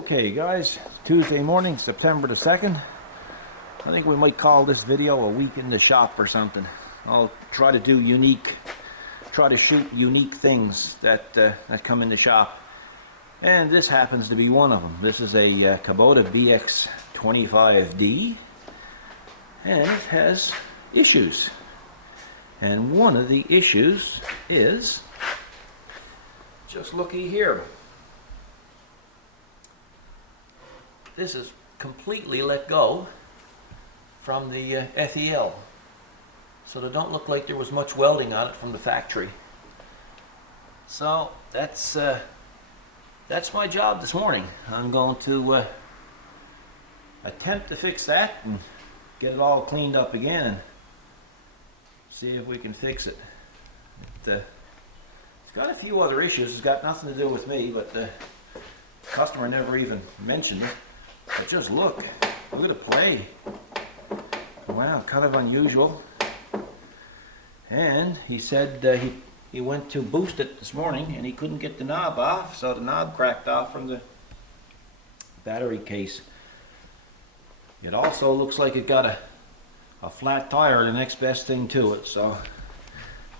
Okay guys, Tuesday morning, September the 2nd. I think we might call this video a week in the shop or something. I'll try to shoot unique things that come in the shop. And this happens to be one of them. This is a Kubota BX25D. And it has issues. And one of the issues is, just looky here. This is completely let go from the FEL. So they don't look like there was much welding on it from the factory. So that's my job this morning. I'm going to attempt to fix that and get it all cleaned up again and see if we can fix it. It's got a few other issues. It's got nothing to do with me, but the customer never even mentioned it. But just look at the play. Wow, kind of unusual. And he said he went to boost it this morning and he couldn't get the knob off, so the knob cracked off from the battery case. It also looks like it got a flat tire, the next best thing to it. So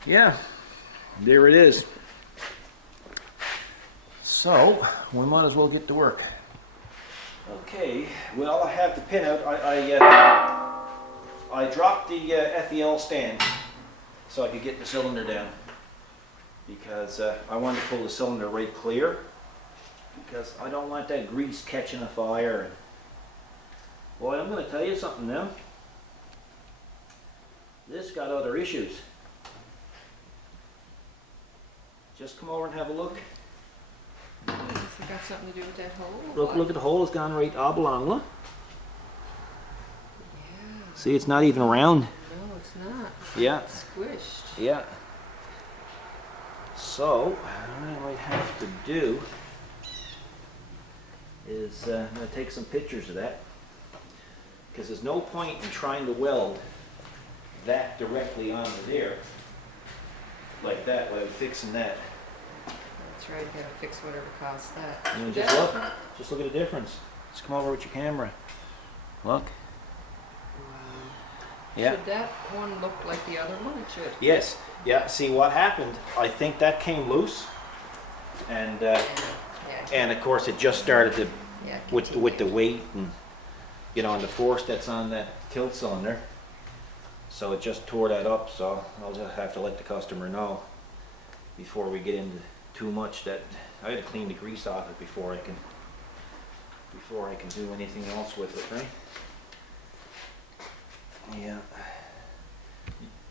yeah, there it is. So we might as well get to work. Okay, well, I have the pin out. I dropped the FEL stand so I could get the cylinder down, because I wanted to pull the cylinder right clear, because I don't want that grease catching a fire. Boy, I'm going to tell you something now. This got other issues. Just come over and have a look. Has it got something to do with that hole? Look at the hole. It's gone right oblong. Look. Yeah. See, it's not even round. No, it's not. Yeah. It's squished. Yeah. So, what I might have to do is I'm going to take some pictures of that, because there's no point in trying to weld that directly onto there like that while fixing that. That's right, you gotta fix whatever caused that. And just look at the difference. Just come over with your camera. Look. Wow. Yeah. Should that one look like the other one? It should. Yes. Yeah. See what happened? I think that came loose, and and of course it just started to with the weight and and the force that's on that tilt cylinder. So it just tore that up. So I'll just have to let the customer know before we get into too much that I had to clean the grease off it before I can do anything else with it, right? Yeah.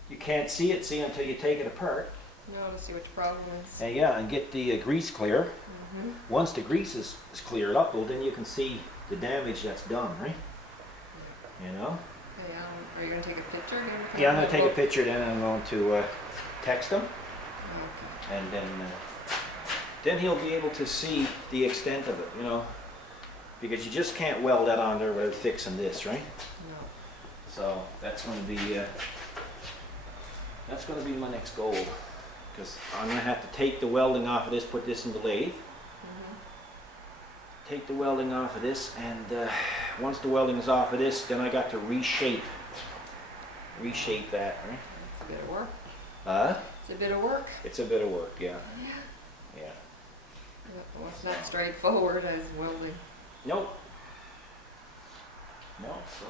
You can't see it until you take it apart. No, to see what the problem is. And yeah, and get the grease clear. Mm-hmm. Once the grease is cleared up, well, then you can see the damage that's done, right? You know? Okay, are you going to take a picture? Yeah, I'm going to take a picture, then I'm going to text him, Okay. and then he'll be able to see the extent of it, because you just can't weld that on there without fixing this, right? No. So that's going to be my next goal, because I'm going to have to take the welding off of this, put this in the lathe, take the welding off of this, and once the welding is off of this, then I got to reshape that, right? It's a bit of work. It's a bit of work. It's a bit of work, yeah. Yeah. Well, it's not straightforward as welding. Nope. No, so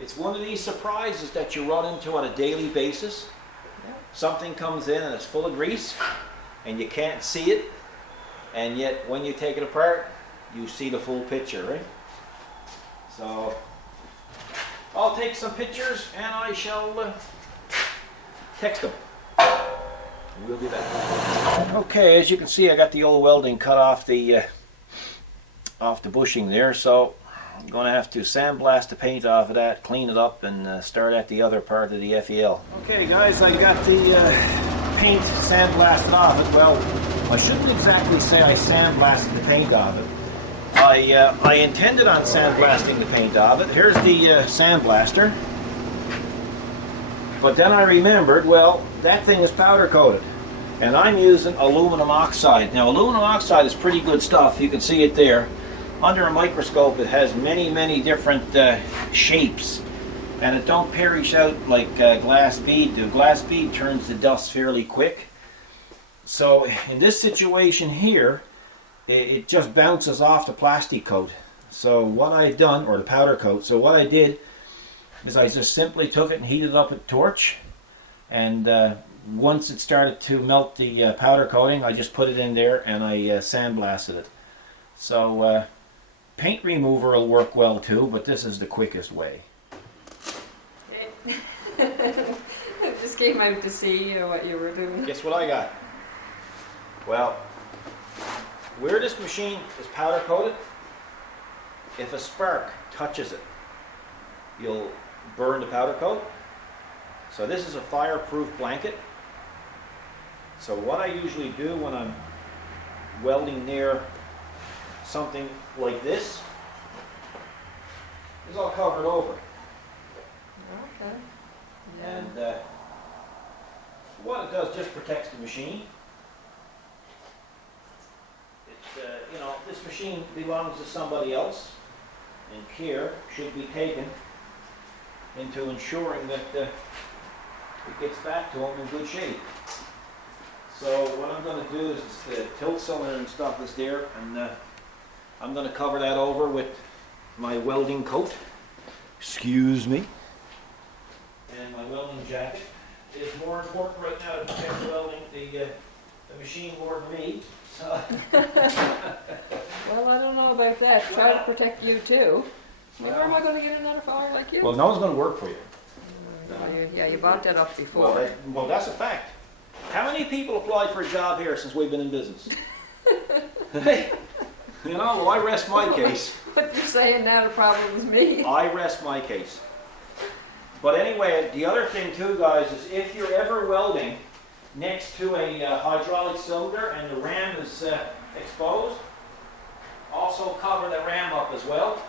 it's one of these surprises that you run into on a daily basis. Yep. Something comes in and it's full of grease, and you can't see it, and yet when you take it apart, you see the full picture, right? So I'll take some pictures and I shall text them. We'll be back. Okay, as you can see, I got the old welding cut off the bushing there, so I'm going to have to sandblast the paint off of that, clean it up, and start at the other part of the FEL. Okay guys, I got the paint sandblasted off it. Well, I shouldn't exactly say I sandblasted the paint off it. I intended on sandblasting the paint off it. Here's the sandblaster. But then I remembered, well, that thing is powder coated. And I'm using aluminum oxide. Now aluminum oxide is pretty good stuff. You can see it there. Under a microscope it has many different shapes. And it don't perish out like glass bead do. Glass bead turns to dust fairly quick. So in this situation here, it just bounces off the plastic coat. So what I've done, or the powder coat, so what I did is I just simply took it and heated it up with a torch. And once it started to melt the powder coating, I just put it in there and I sandblasted it. So paint remover will work well too, but this is the quickest way. I just came out to see what you were doing. Guess what I got? Well, where this machine is powder coated, if a spark touches it, you'll burn the powder coat. So this is a fireproof blanket. So what I usually do when I'm welding near something like this is I'll cover it over. Okay. Yeah. And what it does just protects the machine. You know, this machine belongs to somebody else, and care should be taken into ensuring that it gets back to them in good shape. So what I'm going to do is the tilt cylinder and stuff is there, and I'm going to cover that over with my welding coat. Excuse me. And my welding jacket. It is more important right now to protect the machine more than me. Well, I don't know about that. Try to protect you too. Where am I going to get another fellow like you? Well, no one's going to work for you. Yeah, you bought that up before. Well, that's a fact. How many people applied for a job here since we've been in business? Hey, you know, well, I rest my case. What you're saying now, the problem is me. I rest my case. But anyway, the other thing too, guys, is if you're ever welding next to a hydraulic cylinder and the ram is exposed, also cover the ram up as well.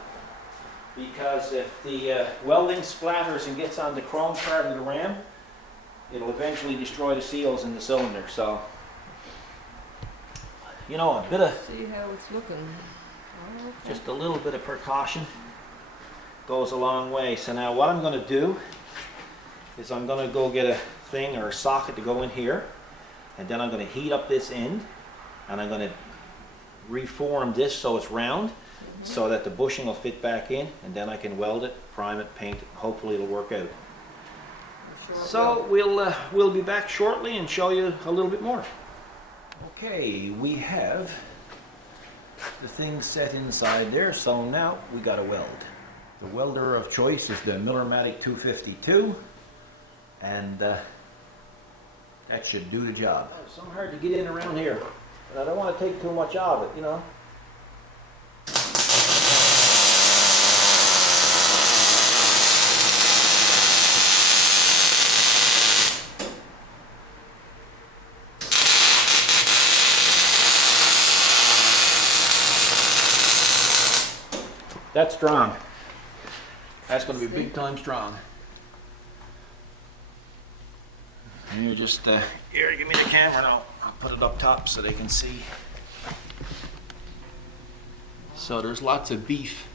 Because if the welding splatters and gets on the chrome part of the ram, it'll eventually destroy the seals in the cylinder. So, you know, a bit of, See how it's looking. Oh, okay. just a little bit of precaution goes a long way. So now what I'm going to do is I'm going to go get a thing or a socket to go in here, and then I'm going to heat up this end, and I'm going to reform this so it's round, so that the bushing will fit back in, and then I can weld it, prime it, paint it. Hopefully it'll work out. Sure So we'll be back shortly and show you a little bit more. Okay, we have the thing set inside there, so now we got to weld. The welder of choice is the Millermatic 252, and that should do the job. It's so hard to get in around here, and I don't want to take too much of it, you know. That's strong. That's going to be big time strong. And you just, here, give me the camera and I'll put it up top so they can see. So there's lots of beef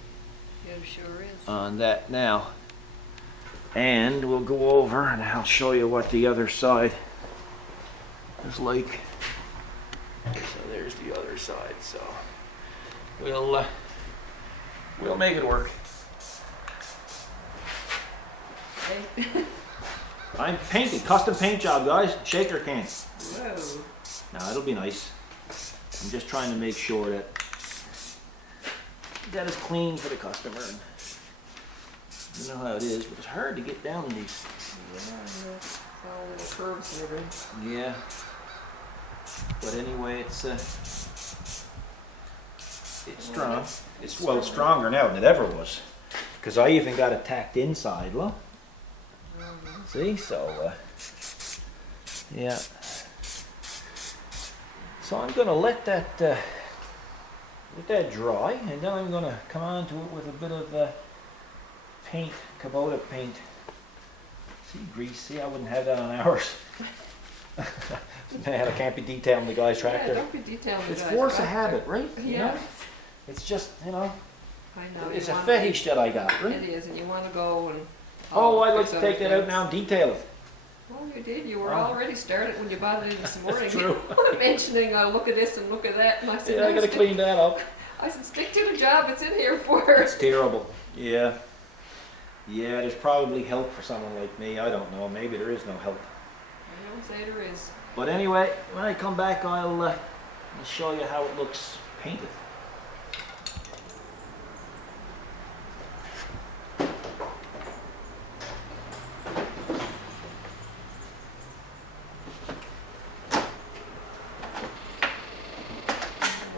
Yeah, sure is. on that now. And we'll go over and I'll show you what the other side is like. So there's the other side. So we'll make it work. Okay. I'm painting, custom paint job, guys. Shaker can. Whoa. Now it'll be nice. I'm just trying to make sure that it's clean for the customer. And you know how it is, but it's hard to get down in these. Yeah, all little curves moving. Yeah. But anyway, it's strong. It's stronger now than it ever was. Because I even got it tacked inside, look. See, so yeah. So I'm gonna let that dry, and then I'm gonna come on to it with a bit of paint, Kubota paint. See, grease. See, I wouldn't have that on ours. Man, I can't be detailing the guy's Yeah, tractor. don't be detailing the It's guy's force of tractor. habit, right? You Yeah, know? It's just, you know, I know. it's you a wanna- fetish that I got, right? It is, and you wanna go and. Oh, I'd like fix to other take that out things. now and detail it. Well, you did, you were Oh. already started when you bought it in this morning. true. Mentioning, look at this and look at that, and I said, Yeah, I "No, gotta stick-" clean that up. I said, stick to the job it's in here for. It's terrible. Yeah. Yeah, there's probably help for someone like me. I don't know. Maybe there is no help. I don't say there is. But anyway, when I come back, I'll show you how it looks painted.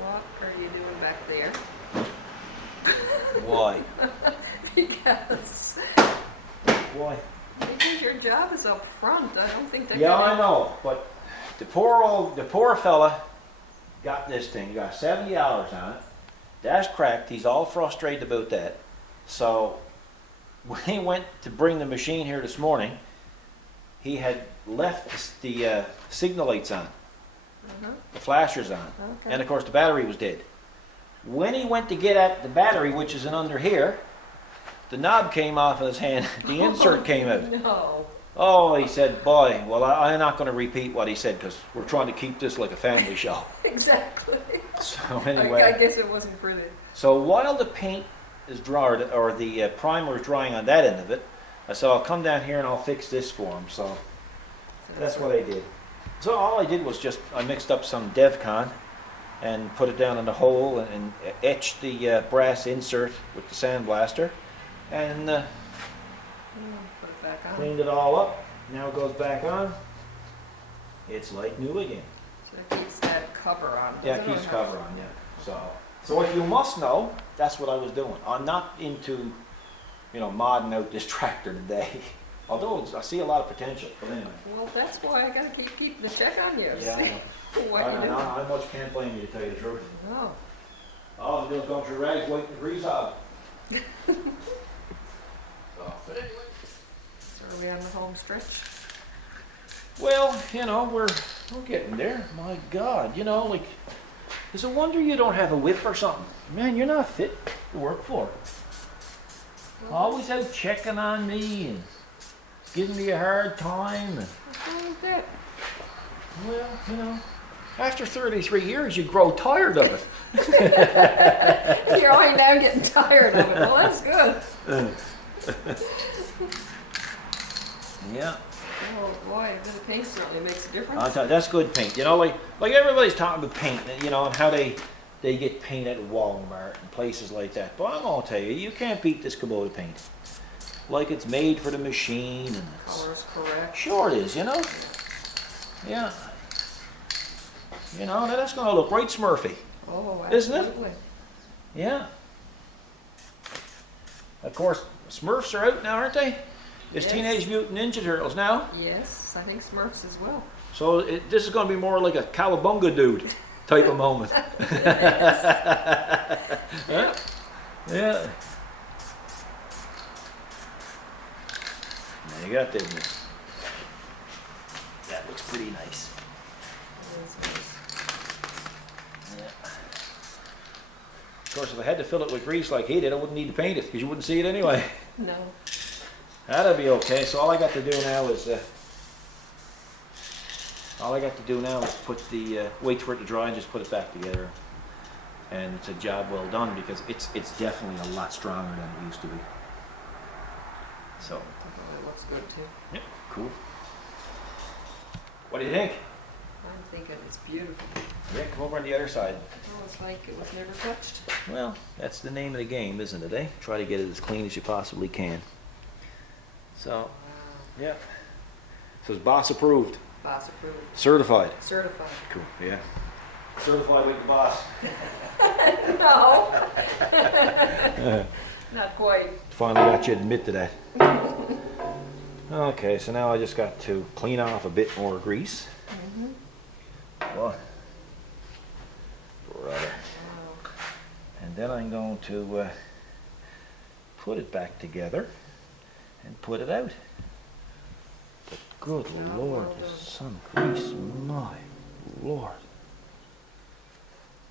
What are you doing back there? Why? Because your job is up front. I don't think they're Yeah, gonna- I know, but the poor fella got this thing. He got 70 hours on it. That's cracked. He's all frustrated about that. So when he went to bring the machine here this morning, he had left the signal lights on, Uh-huh. the flashers on, Okay. and of course the battery was dead. When he went to get at the battery, which is in under here, the knob came off of his hand. The insert came out. No. Oh, he said, boy, well, I'm not going to repeat what he said because we're trying to keep this like a family show. Exactly. So I anyway, guess it wasn't pretty. so while the paint is dried, or the primer is drying on that end of it, I said, I'll come down here and I'll fix this for him. So that's what I did. So all I did was just, I mixed up some DevCon and put it down in the hole and etched the brass insert with the sandblaster and Put it back on. cleaned it all up. Now it goes back on. It's like new again. So it keeps that cover on. Yeah, it doesn't keeps it? cover on, yeah. So if you must know, that's what I was doing. I'm not into, modding out this tractor today. Although I see a lot of potential, but anyway. Well, that's why I gotta keep keeping the check on you. Yeah, I See know. what you do. I much can't blame you, to tell you the truth. No. All I'm doing is going through rags, waiting to grease up. But anyway. So are we on the home stretch? Well, we're getting there. My God, like, it's a wonder you don't have a whip or something. Man, you're not fit to work for. Always out checking on me and giving me a hard time. And, What's wrong with that? well, after 33 years, you grow tired of it. You're already now getting tired of it. Well, that's good. Yeah. Oh boy, a bit of paint certainly makes a I'll difference. tell you, that's good paint. Like everybody's talking about paint, and how they get paint at Walmart and places like that. But I'm gonna tell you, you can't beat this Kubota paint. Like it's made for the machine, and it's, Color's correct. sure it is, Yeah. Now that's gonna look right Smurfy. Oh, Isn't it? absolutely. Yeah. Of course, Smurfs are out now, aren't they? It's Yes. Teenage Mutant Ninja Turtles now. Yes, I think Smurfs as well. So this is going to be more like a Cowabunga dude type of moment. Yeah. Yeah. Now you got that. That looks pretty nice. Yeah. Of course, if I had to fill it with grease like he did, I wouldn't need to paint it because you wouldn't see it anyway. No. That'll be okay. So all I got to do now is put the wait for it to dry and just put it back together. And it's a job well done because it's definitely a lot stronger than it used to be. So, It looks good too. yeah, cool. What do you think? I'm thinking it's beautiful. Yeah, come over on the other side. Oh, it's like it was never touched. Well, that's the name of the game, isn't it, eh? Try to get it as clean as you possibly can. So, Wow. yeah. So it's boss approved, Boss approved. certified. Certified. Cool, yeah. Certified with the boss. No. Not quite. Finally got you to admit to that. Okay, so now I just got to clean off a bit more grease. What? Brother. Wow. And then I'm going to put it back together and put it out. Put Good Lord, there's some grease. My Lord.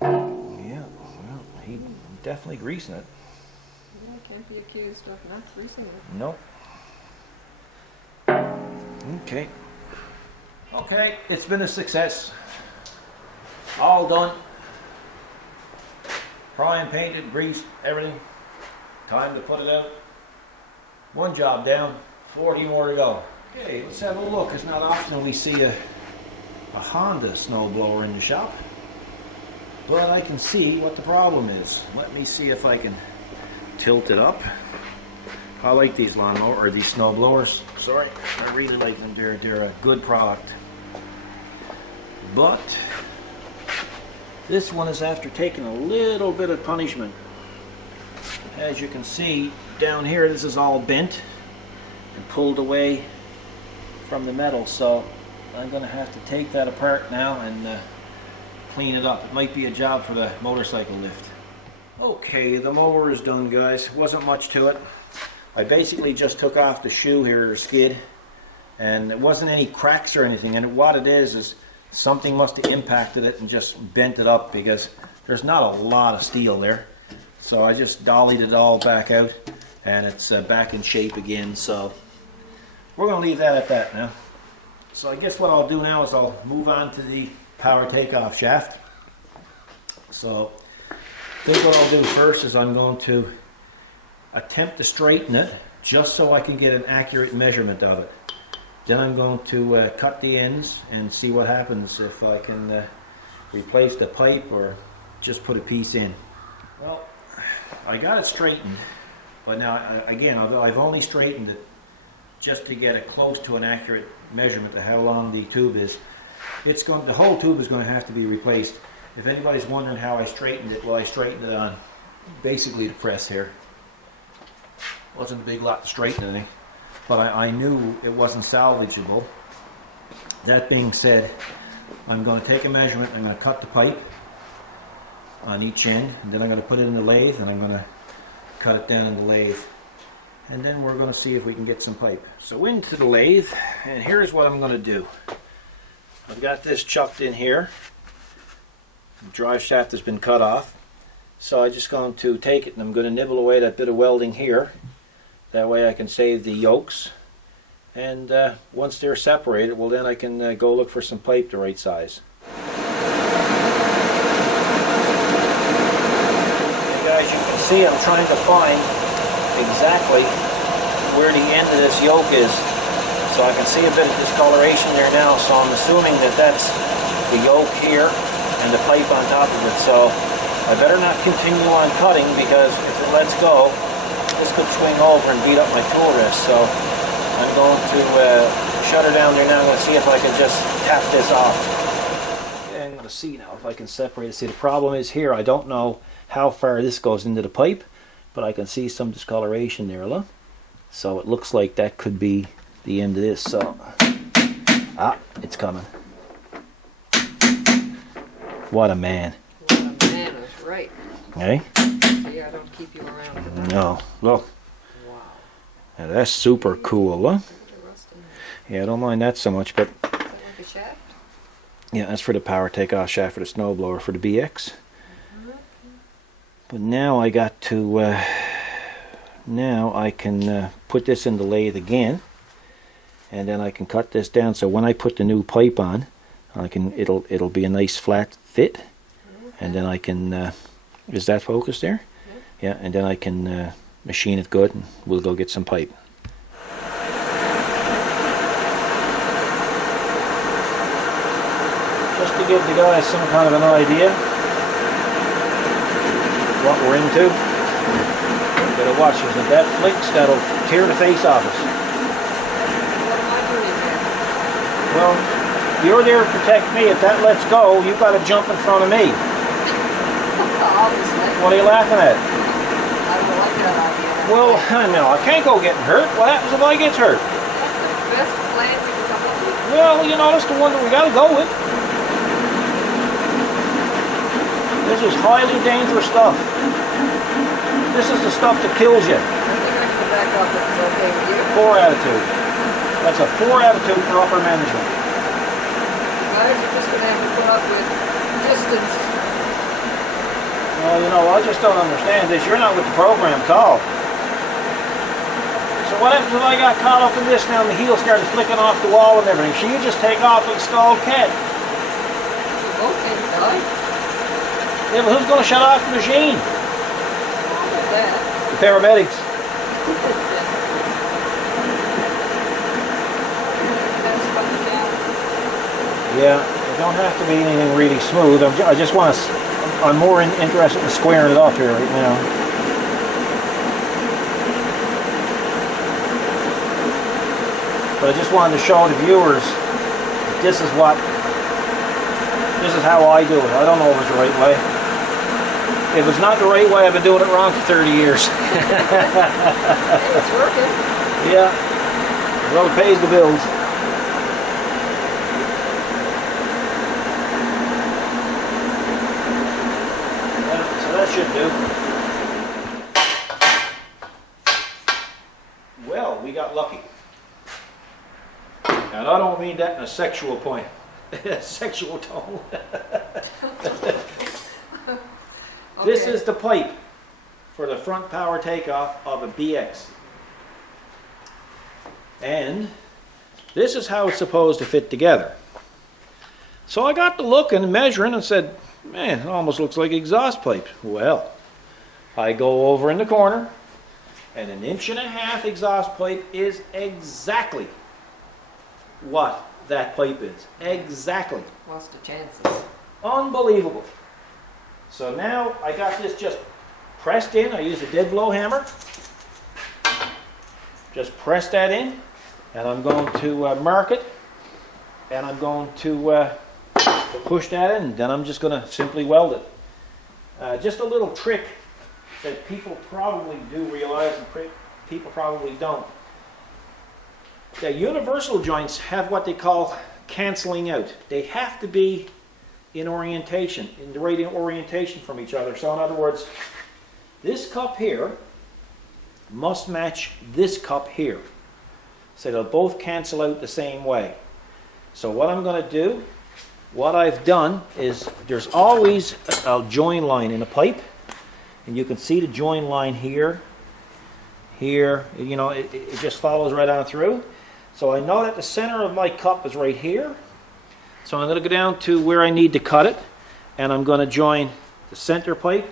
Yeah, well, he definitely greasing it. Yeah, can't be accused of not greasing it. Nope. Okay. Okay, it's been a success. All done. Primed, painted, greased, everything. Time to put it out. One job down, 40 more to go. Okay, let's have a look. It's not often we see a Honda snowblower in the shop. But I can see what the problem is. Let me see if I can tilt it up. I like these lawnmower or these snow blowers. Sorry, I really like them. They're a good product. But this one is after taking a little bit of punishment. As you can see down here, this is all bent and pulled away from the metal. So I'm going to have to take that apart now and clean it up. It might be a job for the motorcycle lift. Okay, the mower is done, guys. Wasn't much to it. I basically just took off the shoe here, or skid, and there wasn't any cracks or anything. And what it is something must have impacted it and just bent it up, because there's not a lot of steel there. So I just dollied it all back out, and it's back in shape again. So we're going to leave that at that now. So I guess what I'll do now is I'll move on to the power takeoff shaft. So I think what I'll do first is I'm going to attempt to straighten it just so I can get an accurate measurement of it. Then I'm going to cut the ends and see what happens if I can replace the pipe or just put a piece in. Well, I got it straightened, but now again I've only straightened it just to get it close to an accurate measurement of how long the tube is. The whole tube is going to have to be replaced. If anybody's wondering how I straightened it, well, I straightened it on basically the press here. Wasn't a big lot to straighten anything, but I knew it wasn't salvageable. That being said, I'm going to take a measurement. I'm going to cut the pipe on each end, and then I'm going to put it in the lathe, and I'm going to cut it down in the lathe, and then we're going to see if we can get some pipe. So into the lathe, and here's what I'm going to do. I've got this chucked in here. The drive shaft has been cut off, so I'm just going to take it and I'm going to nibble away that bit of welding here. That way I can save the yokes, and once they're separated, well, then I can go look for some pipe the right size. Hey guys, you can see I'm trying to find exactly where the end of this yoke is. So I can see a bit of discoloration there now, so I'm assuming that that's the yoke here and the pipe on top of it. So I better not continue on cutting, because if it lets go, this could swing over and beat up my tool wrist. So I'm going to shut her down there now. I'm going to see if I can just tap this off. Okay, I'm going to see now if I can separate it. See, the problem is here, I don't know how far this goes into the pipe, but I can see some discoloration there, look. So it looks like that could be the end of this. So it's coming. What a man. What a man is right. Hey? See, I don't keep you around for that. No, look. Wow. Now that's super cool, look. Yeah, I don't mind that so much, but Is that like a shaft? yeah, that's for the power takeoff shaft for the snowblower for the BX. But now I got to now I can put this in the lathe again, and then I can cut this down, so when I put the new pipe on, it'll be a nice flat fit, and then I can is that focused there? Yeah, and then I can machine it good, and we'll go get some pipe. Just to give the guys some kind of an idea what we're into. Better watch, there's a Netflix that'll tear the face off us. What am I doing here? Well, you're there to protect me. If that lets go, you've got to jump in front of me. Obviously. What are you laughing at? I don't like that idea. Well, no, I can't go getting hurt. What happens if I get hurt? That's the best plan you can come up with. Well, you know, that's the one that we got to go with. This is highly dangerous stuff. This is the stuff that kills you. I think I can back up if it's okay with you. Poor attitude. That's a poor attitude for upper management. Guys are just gonna have to put up with distance. Well, you know, I just don't understand this. You're not with the program at all. So what happens if I got caught up in this now and the heel started flicking off the wall and everything? Should you just take off like stalled cat? Okay, guys. Yeah, but who's going to shut off the machine? Like that. The paramedics. That's what you got. Yeah, it don't have to be anything really smooth. I just want to. I'm more interested in squaring it up here right now. But I just wanted to show the viewers that this is how I do it. I don't know if it's the right way. If it's not the right way, I've been doing it wrong for 30 years. Hey, it's working. Yeah, well, it pays the bills. Yeah, so that should do. Well, we got lucky. And I don't mean that in a sexual point. Sexual tone. This Okay. is the pipe for the front power takeoff of a BX. And this is how it's supposed to fit together. So I got to looking and measuring and said, man, it almost looks like exhaust pipe. Well, I go over in the corner and 1.5 inch exhaust pipe is exactly what that pipe is. Exactly. What's the chances? Unbelievable. So now I got this just pressed in. I use a dead blow hammer. Just press that in, and I'm going to mark it, and I'm going to push that in, and then I'm just going to simply weld it. Just a little trick that people probably do realize and people probably don't. The universal joints have what they call canceling out. They have to be in orientation, in the right orientation from each other. So in other words, this cup here must match this cup here. So they'll both cancel out the same way. So what I'm going to do, what I've done is there's always a join line in a pipe. And you can see the join line here, here, you know, it just follows right on through. So I know that the center of my cup is right here. So I'm going to go down to where I need to cut it, and I'm going to join the center pipe,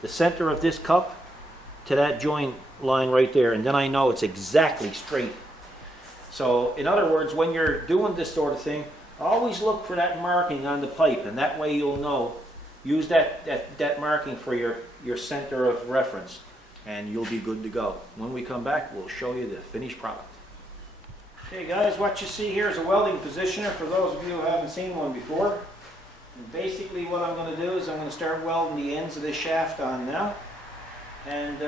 the center of this cup, to that join line right there, and then I know it's exactly straight. So in other words, when you're doing this sort of thing, always look for that marking on the pipe, and that way you'll know. Use that marking for your center of reference, and you'll be good to go. When we come back, we'll show you the finished product. Okay guys, what you see here is a welding positioner for those of you who haven't seen one before. And basically what I'm going to do is I'm going to start welding the ends of this shaft on now. And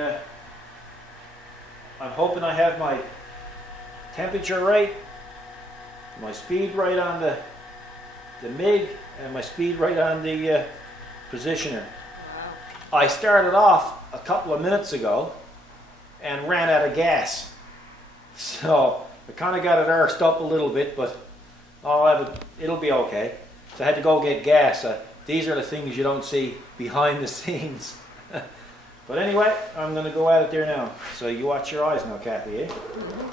I'm hoping I have my temperature right, my speed right on the MIG, and my speed right on the positioner. Wow. I started off a couple of minutes ago and ran out of gas. So I kind of got it arsed up a little bit, but it'll be okay. So I had to go get gas. These are the things you don't see behind the scenes. But anyway, I'm going to go at it there now. So you watch your eyes now, Kathy, eh? Mm-hmm.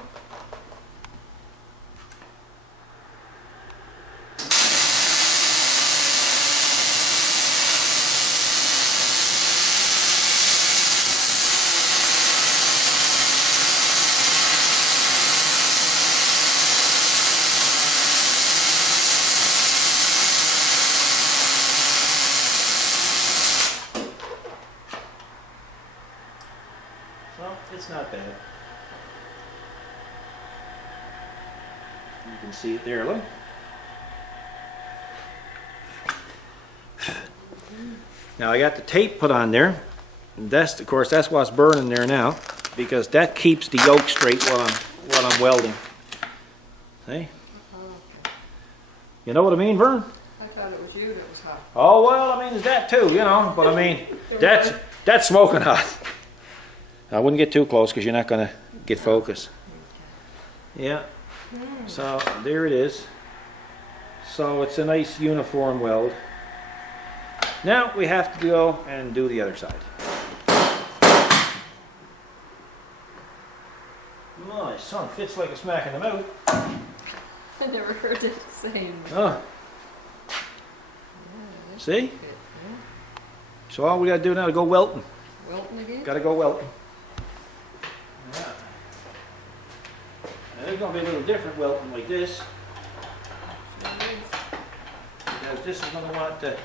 Well, it's not bad. You can see it there, look. Now I got the tape put on there. And that's, of course, that's what's burning there now, because that keeps the yoke straight while I'm welding. See? You know what I mean, Vern? I thought it was you that was hot. Oh well, I mean, there's that too, you know. But I mean, that's smoking hot. I wouldn't get too close because you're not going to get focus. Yeah. So there it is. So it's a nice uniform weld. Now we have to go and do the other side. My son fits like a smack in the mouth. I never heard it saying. Oh, see? So all we gotta do now is go welting. Wilton again? Gotta go welting. Yeah. Now there's gonna be a little different welting like this, because this is gonna want to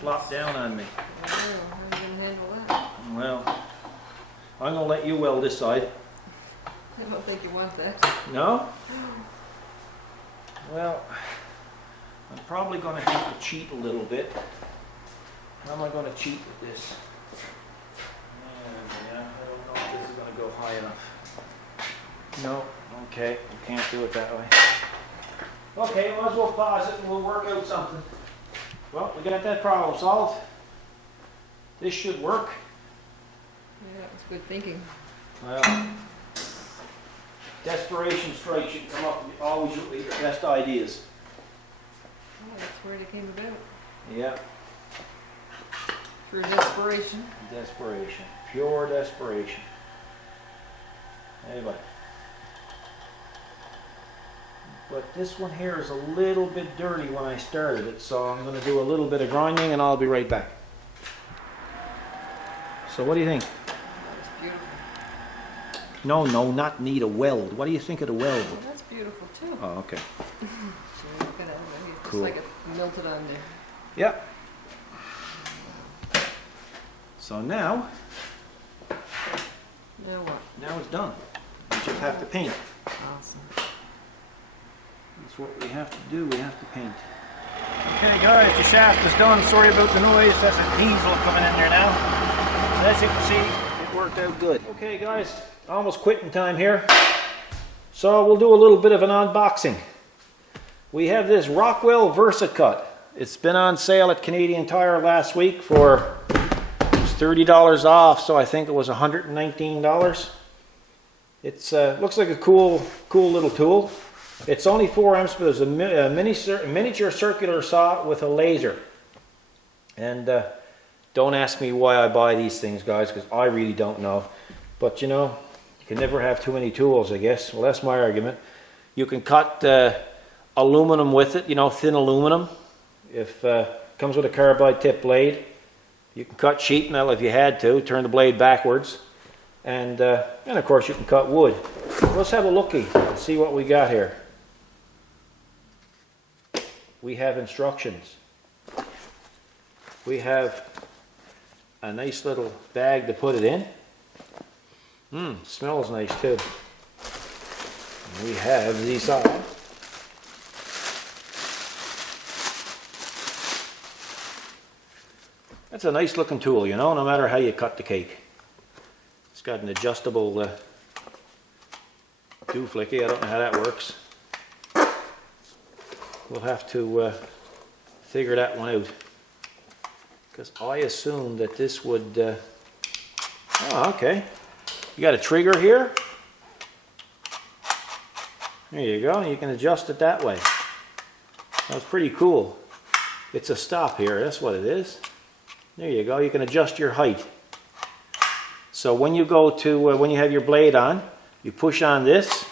flop down on me. Oh, how are you gonna handle that? Well, I'm gonna let you weld this side. I don't think you want that. No? Well, I'm probably gonna have to cheat a little bit. How am I gonna cheat with this? Yeah, I don't know if this is gonna go high enough. No, okay, we can't do it that way. Okay, might as well pause it and we'll work out something. Well, we got that problem solved. This should work. Yeah, that was good thinking. Well, desperation strikes, you come up with always with your best ideas. Oh, that's where it came about. Yeah, Through desperation. desperation, pure desperation. Anyway. But this one here is a little bit dirty when I started it, so I'm going to do a little bit of grinding and I'll be right back. So what do you think? That was beautiful. No, not need a weld. What do you think of the weld? Well, that's beautiful too. Oh, okay. So look at it. It's just Cool. like it melted on there. Yep. So now Now what? it's done. We just have to paint. Awesome. That's what we have to do, we have to paint. Okay guys, the shaft is done. Sorry about the noise, that's a diesel coming in there now. As you can see, it worked out good. Okay guys, almost quitting time here. So we'll do a little bit of an unboxing. We have this Rockwell VersaCut. It's been on sale at Canadian Tire last week for $30 off, so I think it was $119. It's looks like a cool little tool. It's only 4 amps, but there's a miniature circular saw with a laser. And don't ask me why I buy these things, guys, because I really don't know. But you know, you can never have too many tools, I guess. Well, that's my argument. You can cut aluminum with it, you know, thin aluminum. If comes with a carbide tip blade. You can cut sheet metal if you had to, turn the blade backwards. And of course you can cut wood. Let's have a looky and see what we got here. We have instructions. We have a nice little bag to put it in. Smells nice too. And we have the saw. That's a nice looking tool, you know, no matter how you cut the cake. It's got an adjustable doohickey. I don't know how that works. We'll have to figure that one out. Because I assumed that this would... Oh, okay. You got a trigger here. There you go. You can adjust it that way. That's pretty cool. It's a stop here. That's what it is. There you go. You can adjust your height. So when you go to, when you have your blade on, you push on this,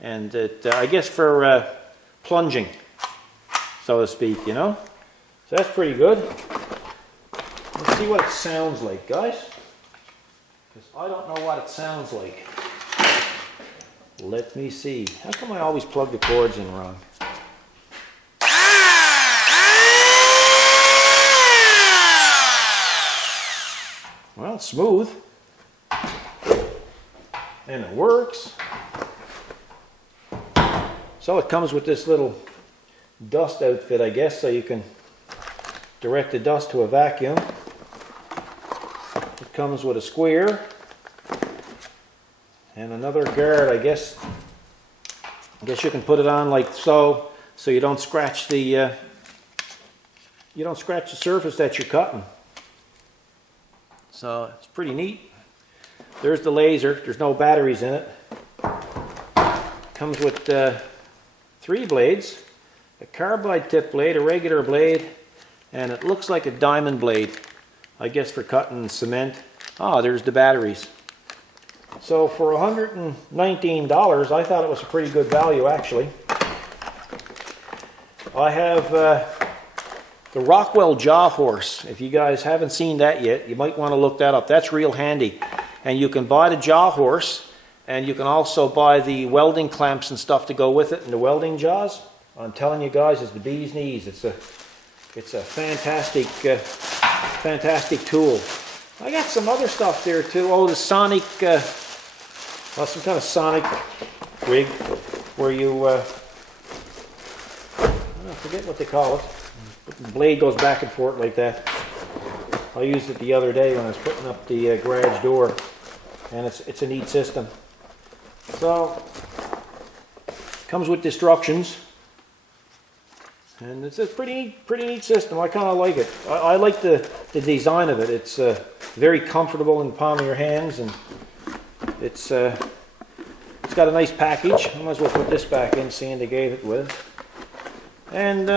and it, I guess for plunging, so to speak, you know. So that's pretty good. Let's see what it sounds like, guys. Because I don't know what it sounds like. Let me see. How come I always plug the cords in wrong? Well, it's smooth. And it works. So it comes with this little dust outfit, I guess, so you can direct the dust to a vacuum. It comes with a square and another guard, I guess. I guess you can put it on like so, so you don't scratch the surface that you're cutting. So it's pretty neat. There's the laser. There's no batteries in it. Comes with 3 blades, a carbide tip blade, a regular blade, and it looks like a diamond blade, I guess for cutting cement. Ah, there's the batteries. So for $119, I thought it was a pretty good value actually. I have the Rockwell Jaw Horse. If you guys haven't seen that yet, you might want to look that up. That's real handy. And you can buy the Jaw Horse, and you can also buy the welding clamps and stuff to go with it, and the welding jaws. I'm telling you guys, it's the bee's knees. It's a fantastic, fantastic tool. I got some other stuff there too. Oh, the sonic, some kind of sonic rig where you, I forget what they call it. The blade goes back and forth like that. I used it the other day when I was putting up the garage door, and it's a neat system. So, comes with instructions, and it's a pretty neat system. I kind of like it. I like the design of it. It's very comfortable in the palm of your hands, and it's got a nice package. I might as well put this back in, seeing they gave it with. And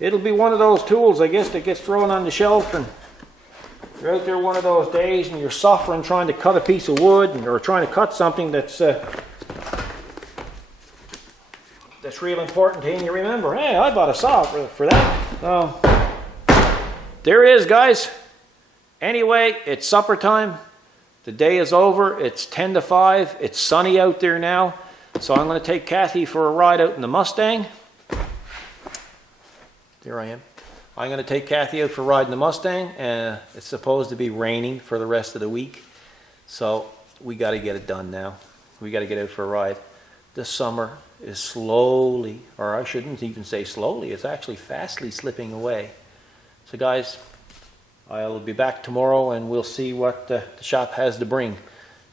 it'll be one of those tools, I guess, that gets thrown on the shelf, and you're out there one of those days and you're suffering trying to cut a piece of wood or trying to cut something that's real important to you, and you remember, hey, I bought a saw for that. So there it is, guys. Anyway, it's supper time. The day is over. It's 10 to 5. It's sunny out there now. So I'm going to take Kathy for a ride out in the Mustang. There I am. I'm going to take Kathy out for a ride in the Mustang, and it's supposed to be raining for the rest of the week. So we got to get it done now. We got to get out for a ride. This summer is slowly, or I shouldn't even say slowly, it's actually fastly slipping away. So guys, I'll be back tomorrow and we'll see what the shop has to bring.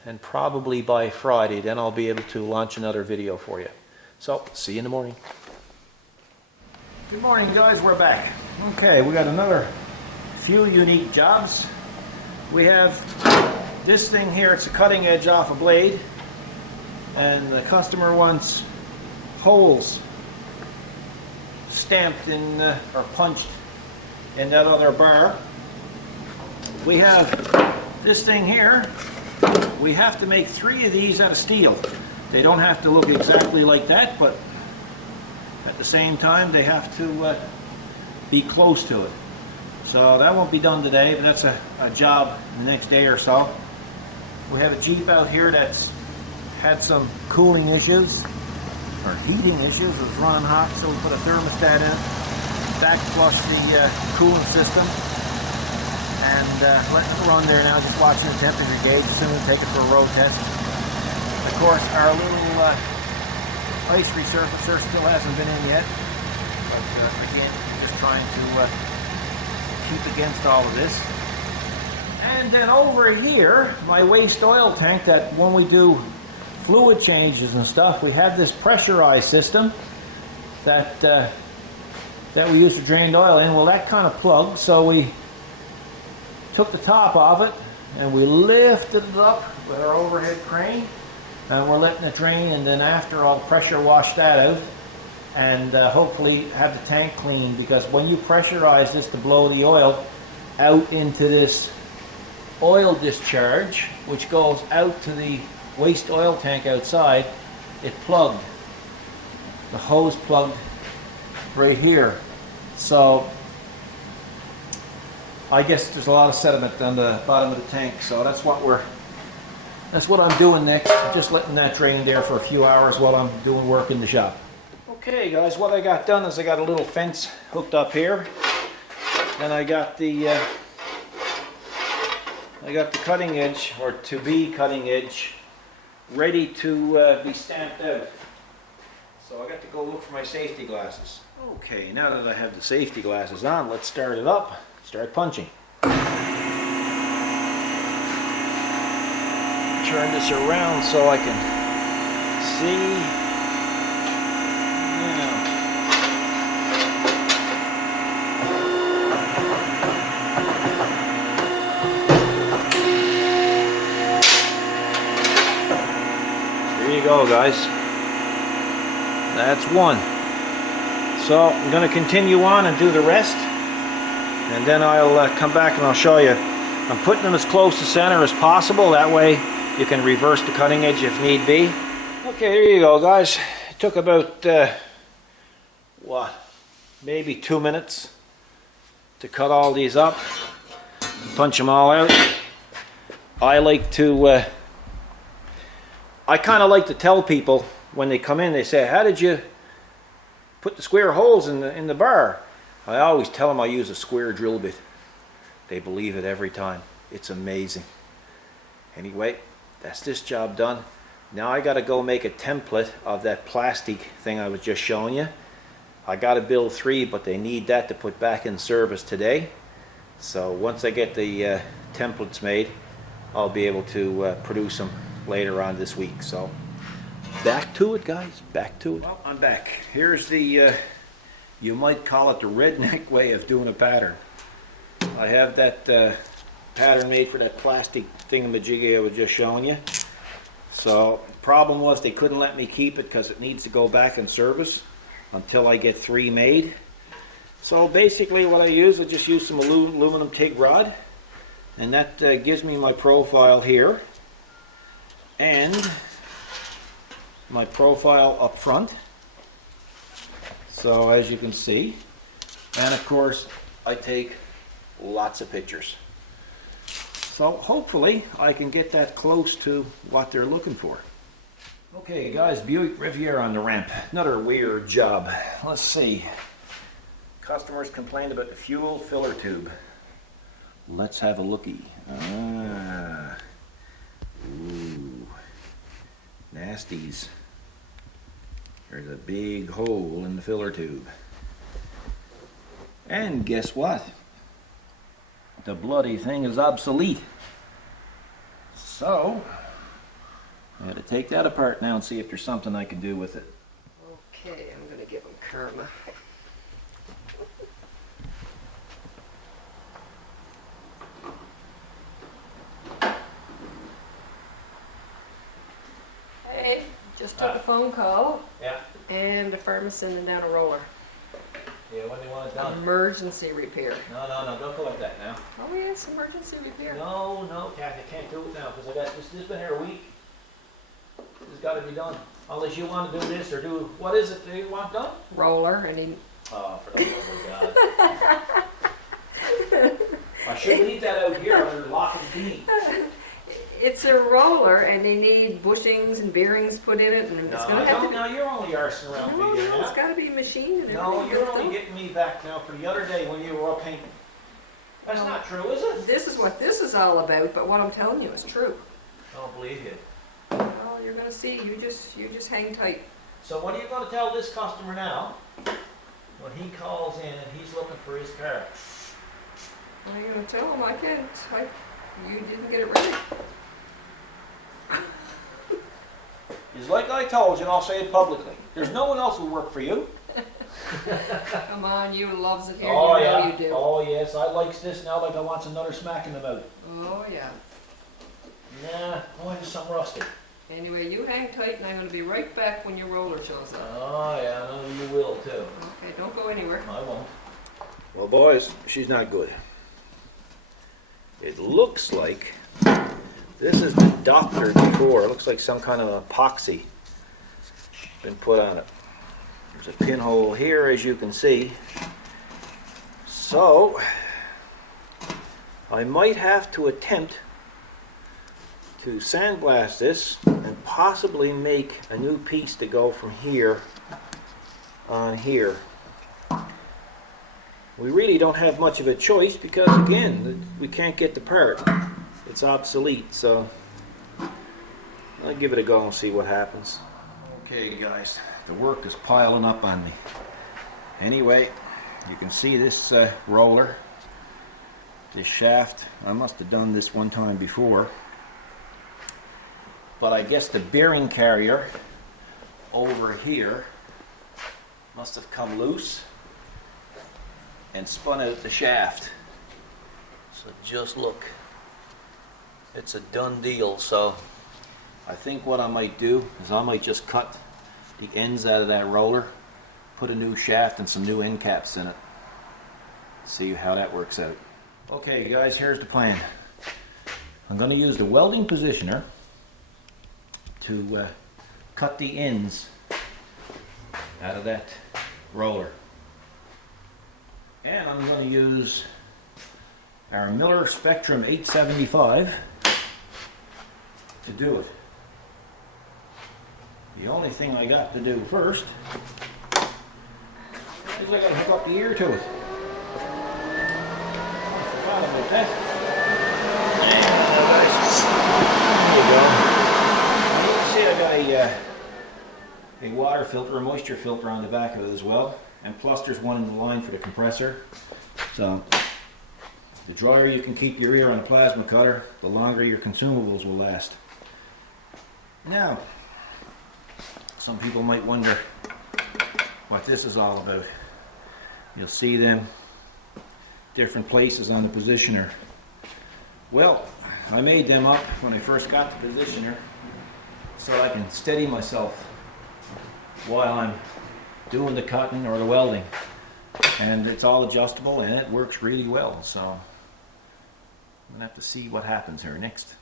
And probably by Friday, then I'll be able to launch another video for you. So, see you in the morning. Good morning, guys, we're back. Okay, we got another few unique jobs. We have this thing here, it's a cutting edge off a blade, and the customer wants holes stamped in or punched in that other bar. We have this thing here. We have to make 3 of these out of steel. They don't have to look exactly like that, but at the same time they have to be close to it. So that won't be done today, but that's a job the next day or so. We have a Jeep out here that's had some cooling issues or heating issues. It's running hot, so we put a thermostat in, backflush the cooling system, and let it run there now, just watching the temperature gauge. Soon we'll take it for a road test. Of course, our little ice resurfacer still hasn't been in yet, but again, we're just trying to keep against all of this. And then over here, my waste oil tank, that when we do fluid changes and stuff, we have this pressurized system that that we use to drain the oil in. Well, that kind of plugged, so we took the top off it and we lifted it up with our overhead crane, and we're letting it drain, and then after I'll pressure wash that out and hopefully have the tank clean, because when you pressurize this to blow the oil out into this oil discharge, which goes out to the waste oil tank outside, it plugged. The hose plugged right here. So I guess there's a lot of sediment on the bottom of the tank, so that's what I'm doing next. I'm just letting that drain there for a few hours while I'm doing work in the shop. Okay guys, what I got done is I got a little fence hooked up here, and I got the cutting edge, or to be cutting edge, ready to be stamped out. So I got to go look for my safety glasses. Okay, now that I have the safety glasses on, let's start it up, start punching. Turn this around so I can see. There you go, guys. That's one. So I'm going to continue on and do the rest, and then I'll come back and I'll show you. I'm putting them as close to center as possible, that way you can reverse the cutting edge if need be. Okay, there you go, guys. It took about maybe 2 minutes to cut all these up, punch them all out. I like to I kind of like to tell people when they come in, they say, how did you put the square holes in the bar? I always tell them I use a square drill bit. They believe it every time. It's amazing. Anyway, that's this job done. Now I got to go make a template of that plastic thing I was just showing you. I got to build 3, but they need that to put back in service today. So once I get the templates made, I'll be able to produce them later on this week. So back to it, guys, back to it. Well, I'm back. Here's the, you might call it the redneck way of doing a pattern. I have that pattern made for that plastic thingamajiggy I was just showing you. So the problem was they couldn't let me keep it because it needs to go back in service until I get 3 made. So basically what I just use some aluminum TIG rod, and that gives me my profile here and my profile up front. So as you can see, and of course I take lots of pictures. So hopefully I can get that close to what they're looking for. Okay guys, Buick Riviera on the ramp. Another weird job. Let's see. Customers complained about the fuel filler tube. Let's have a looky. Ooh. Nasties. There's a big hole in the filler tube. And guess what? The bloody thing is obsolete. So, I had to take that apart now and see if there's something I can do with it. Okay, I'm gonna give him karma. Hey, just took a phone call Yeah. and the firm is sending down a roller. Yeah, when do you want it done? Emergency repair. No, don't go like that now. Oh yes, emergency repair. No, Kathy, I can't do it now because I got this has been here a week. This has got to be done. Unless you want to do this or do, what is it that you want done? Roller, and he, Oh, for the love of God. I should leave that out here under lock and key. it's a roller and they need bushings and bearings put in it, and it's gonna have to No, you're only arsing around me here it's now. gotta be machined and everything. No, you're built only up. getting me back now for the other day when you were up painting. That's No. not true, is it? This is what this is all about, but what I'm telling you is true. I don't believe you. Well, you're gonna see, you just hang tight. So what are you going to tell this customer now when he calls in and he's looking for his car? What are you gonna tell him? You didn't get it ready. It's like I told you, and I'll say it publicly. There's no one else who will work for you. Come on, you loves it here, Oh, you know yeah. you do. Oh, yes. I likes this now like I wants another smack in the mouth. Oh, yeah. Nah, oh, there's something rusty. Anyway, you hang tight and I'm gonna be right back when your roller shows up. Oh, yeah, I know you will too. Okay, don't go anywhere. I won't. Well, boys, she's not good. It looks like this is the doctor before. It looks like some kind of epoxy been put on it. There's a pinhole here, as you can see. So, I might have to attempt to sandblast this and possibly make a new piece to go from here on here. We really don't have much of a choice because, again, we can't get the part. It's obsolete, so I'll give it a go and see what happens. Okay, guys, the work is piling up on me. Anyway, you can see this roller, this shaft. I must have done this one time before, but I guess the bearing carrier over here must have come loose and spun out the shaft. So just look, it's a done deal. So I think what I might do is I might just cut the ends out of that roller, put a new shaft and some new end caps in it. See how that works out. Okay guys, here's the plan. I'm going to use the welding positioner to cut the ends out of that roller. And I'm going to use our Miller Spectrum 875 to do it. The only thing I got to do first is I got to hook up the ear to it. I forgot about that. There you go. You can see I got a water filter, a moisture filter on the back of it as well. And plus there's one in the line for the compressor. So the drier you can keep your ear on a plasma cutter, the longer your consumables will last. Now, some people might wonder what this is all about. You'll see them different places on the positioner. Well, I made them up when I first got the positioner so I can steady myself while I'm doing the cutting or the welding. And it's all adjustable and it works really well. So I'm gonna have to see what happens here next.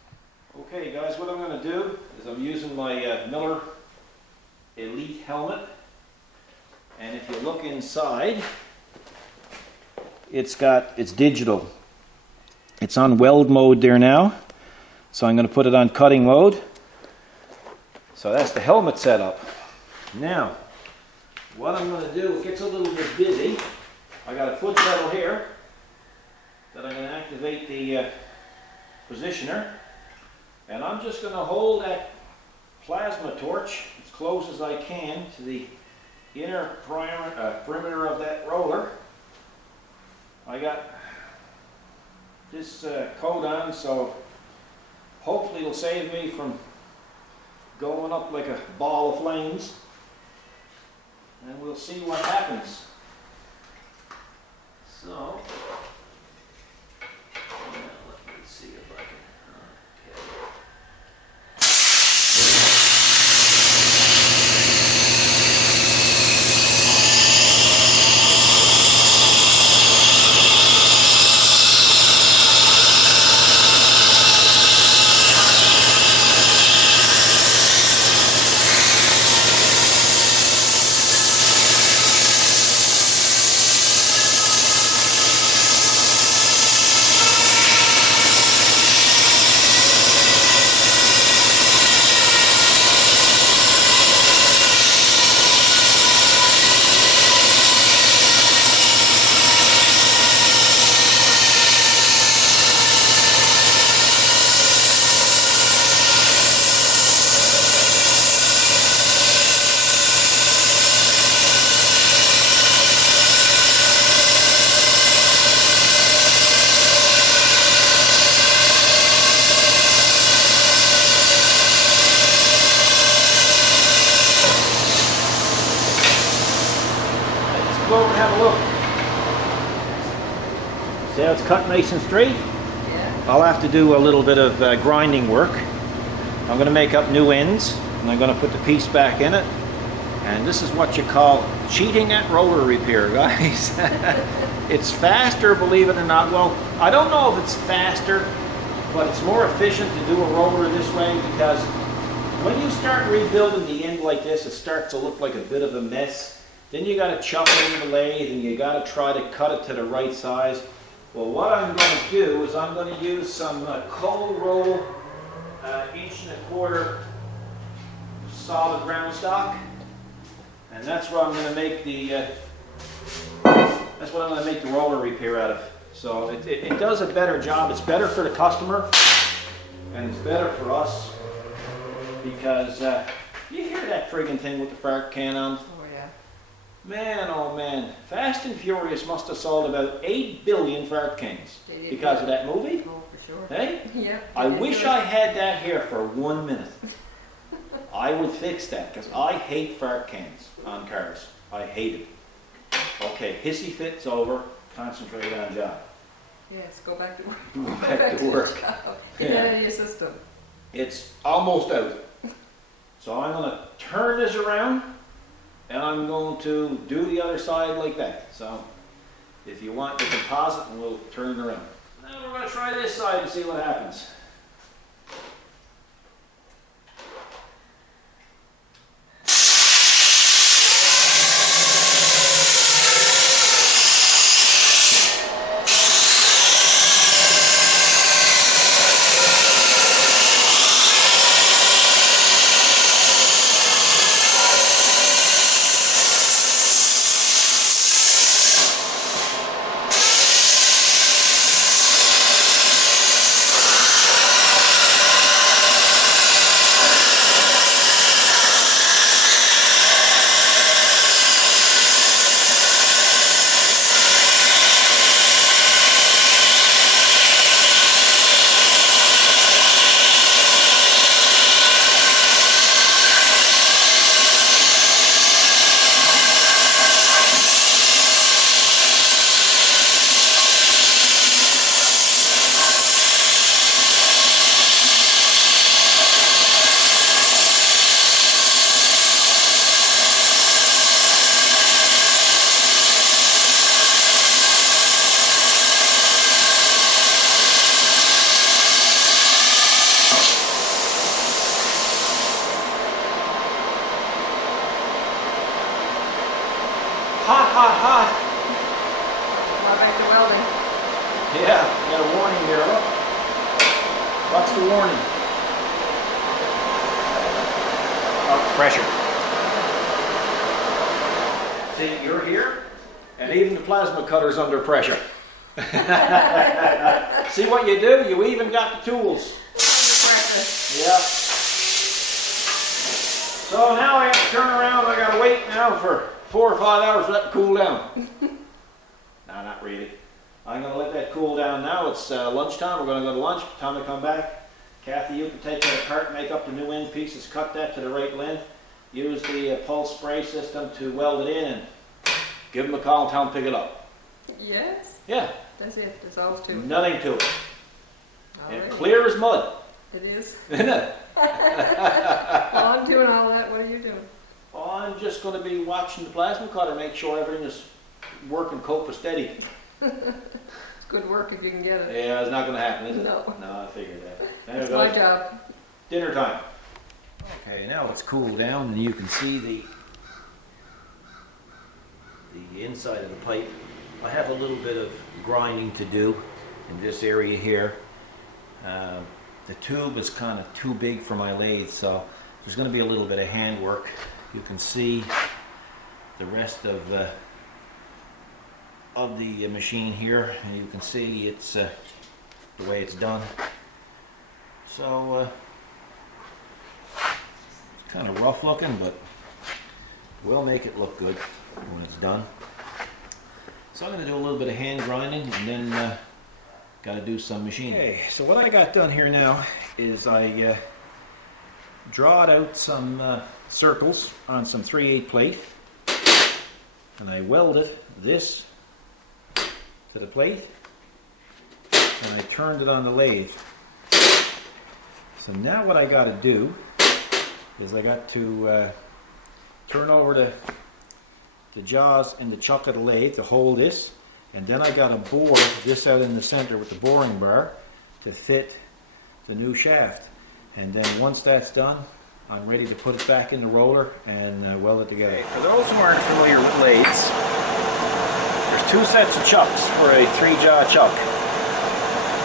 Okay guys, what I'm gonna do is I'm using my Miller Elite helmet. And if you look inside, it's digital. It's on weld mode there now. So I'm going to put it on cutting mode. So that's the helmet setup. Now, what I'm going to do, it gets a little bit busy. I got a foot pedal here that I'm going to activate the positioner. And I'm just going to hold that plasma torch as close as I can to the inner perimeter of that roller. I got this coat on, so hopefully it'll save me from going up like a ball of flames. And we'll see what happens. So, let me see if I can. Okay. Go over and have a look. See how it's cut nice and straight? Yeah. I'll have to do a little bit of grinding work. I'm going to make up new ends and I'm going to put the piece back in it. And this is what you call cheating at roller repair, guys. It's faster, believe it or not. Well, I don't know if it's faster, but it's more efficient to do a roller this way because when you start rebuilding the end like this, it starts to look like a bit of a mess. Then you got to chop it in the lathe and you got to try to cut it to the right size. Well, what I'm going to do is I'm going to use some cold roll 1.25" solid ground stock, and that's what I'm going to make the roller repair out of. So it does a better job. It's better for the customer and it's better for us because you hear that friggin' thing with the fart can on. Man, oh man, Fast and Furious must have sold about 8 billion fart cans because of that movie. Oh, for sure. Hey? Yeah. I wish I had that here for 1 minute. I would fix that because I hate fart cans on cars. I hate it. Okay, hissy fit's over. Concentrate on job. Yes, go back to work. Go back to work. Get Yeah. that out of your system. It's almost out. So I'm going to turn this around and I'm going to do the other side like that. So if you want the composite, and we'll turn it around. Now we're going to try this side and see what happens. Hot, hot, hot. Now back to welding. Yeah, got a warning there, look. What's the warning? Oh, pressure. See, you're here, and even the plasma cutter's under pressure. See what you do? You even got the tools. Under pressure. Yeah. So now I have to turn around, I gotta wait now for 4 or 5 hours for that to cool down. No, not really. I'm going to let that cool down now. It's lunchtime. We're going to go to lunch. Time to come back. Kathy, you can take that apart, make up the new end pieces, cut that to the right length. Use the pulse spray system to weld it in, and give them a call and tell them to pick it up. Yes, Yeah, that's it. That's all to it. nothing to it. All And right. clear as mud. It is. Isn't it? While I'm doing all that, what are you doing? Oh, I'm just going to be watching the plasma cutter, make sure everything is working copacetic. It's good work if you can get it. Yeah, it's not going to happen, is it? No. No, I figured that. There That's it my goes. job. Dinner time. Okay, now it's cooled down and you can see the inside of the pipe. I have a little bit of grinding to do in this area here. The tube is kind of too big for my lathe, so there's going to be a little bit of handwork. You can see the rest of the machine here, and you can see it's the way it's done. So it's kind of rough looking, but we'll make it look good when it's done. So I'm going to do a little bit of hand grinding, and then got to do some machining. Okay, so what I got done here now is I drawed out some circles on some 3/8 plate, and I welded this to the plate, and I turned it on the lathe. So now what I got to do is I got to turn over the jaws and the chuck of the lathe to hold this, and then I got to bore this out in the center with the boring bar to fit the new shaft. And then once that's done, I'm ready to put it back in the roller and weld it together. Okay, for those who aren't familiar with lathes, there's two sets of chucks for a 3-jaw chuck.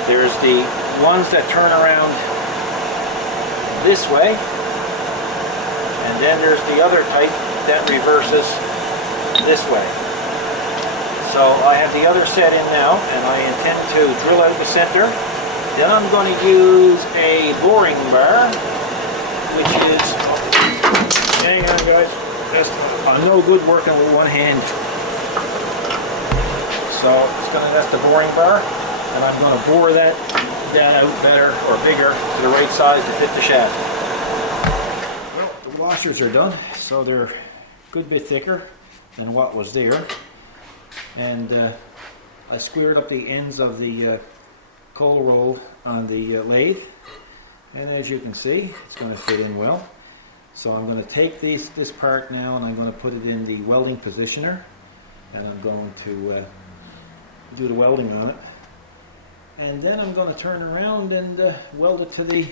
There's the ones that turn around this way, and then there's the other type that reverses this way. So I have the other set in now, and I intend to drill out the center. Then I'm going to use a boring bar, which is, hang on guys, I'm no good working with one hand. So that's the boring bar, and I'm going to bore that out better or bigger to the right size to fit the shaft. Well, the washers are done, so they're a good bit thicker than what was there. And I squared up the ends of the coal roll on the lathe, and as you can see, it's going to fit in well. So I'm going to take this part now and I'm going to put it in the welding positioner, and I'm going to do the welding on it. And then I'm going to turn around and weld it to the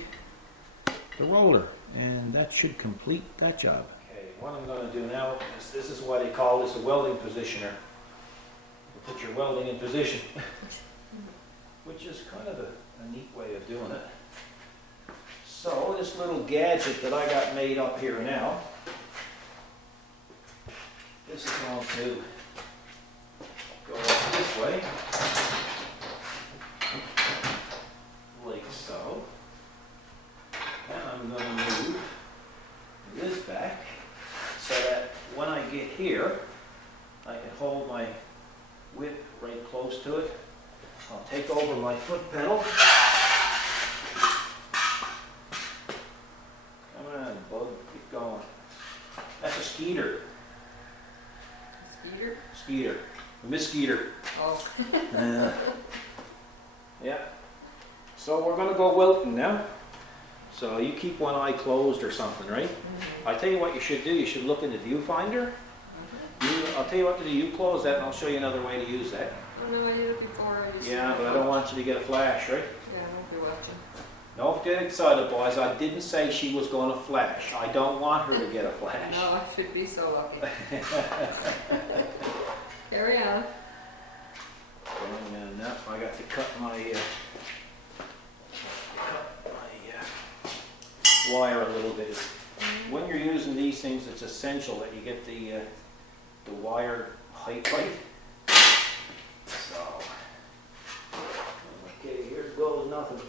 roller, and that should complete that job. Okay, what I'm going to do now is, this is why they call this a welding positioner. You put your welding in position, which is kind of a neat way of doing it. So this little gadget that I got made up here now, this is going to go up this way, like so. And I'm going to move this back so that when I get here, I can hold my whip right close to it. I'll take over my foot pedal. Come on, bud, keep going. That's a Skeeter. Skeeter? Skeeter. Miss Skeeter. Oh. Yeah. So we're going to go welting now. So you keep one eye closed or something, right? Mm-hmm. I tell you what you should do. You should look in the viewfinder. I'll tell you what to do. You close that, and I'll show you another way to use that. I know I did it before. I just Yeah, but I don't want you to get a flash, right? Yeah, I won't be watching. Don't get excited, boys. I didn't say she was going to flash. I don't want her to get a flash. No, I should be so lucky. Carry on. And now I got to cut my wire a little bit. When you're using these things, it's essential that you get the wire height right. So, okay, here goes nothing.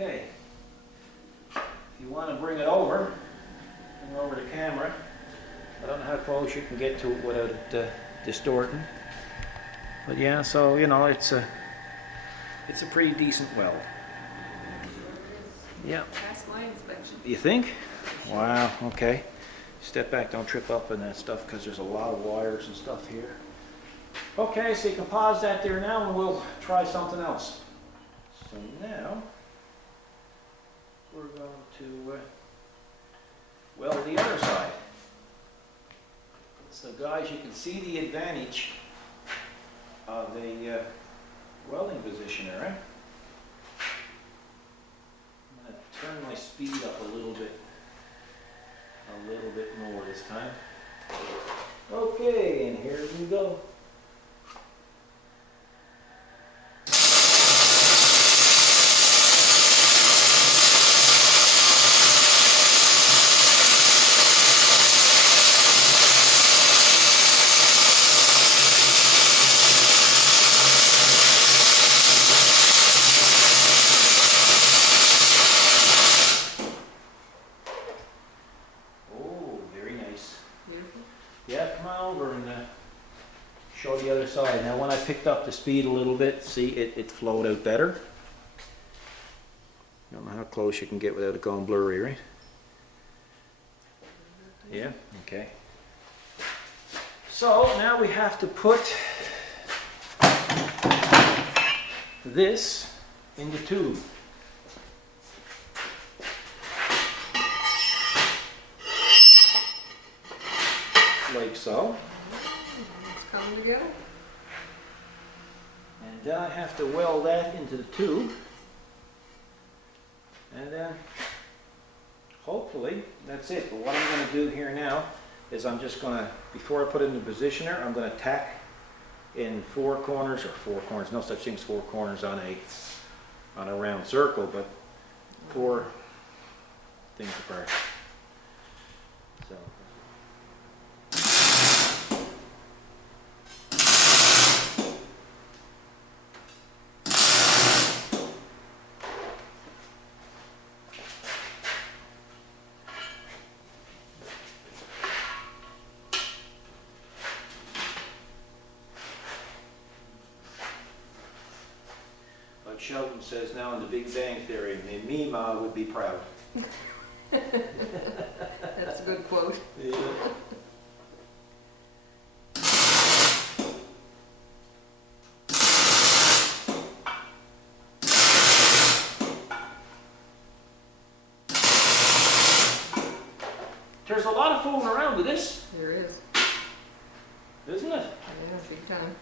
Okay, if you want to bring it over the camera, I don't know how close you can get to it without it distorting. But yeah, so you know, it's a pretty decent weld. Yeah. Pass my inspection. You think? Wow, okay. Step back, don't trip up in that stuff because there's a lot of wires and stuff here. Okay, so you can pause that there now and we'll try something else. So now, we're going to weld the other side. So guys, you can see the advantage of a welding positioner, right? I'm going to turn my speed up a little bit more this time. Okay, and here we go. Yeah, come on over and show the other side. Now when I picked up the speed a little bit, see it flowed out better. I don't know how close you can get without it going blurry, right? Yeah, okay. So now we have to put this in the tube. Like so. It's coming together. And then I have to weld that into the tube. And then hopefully that's it. But what I'm going to do here now is I'm just going to, before I put it in the positioner, I'm going to tack in four corners, no such thing as four corners on a round circle, but four things apart. So. Sheldon says now in the Big Bang Theory, and me, Ma, would be proud. That's a good quote. Yeah. There's a lot of fooling around with this, There is. isn't it? Yeah, big time.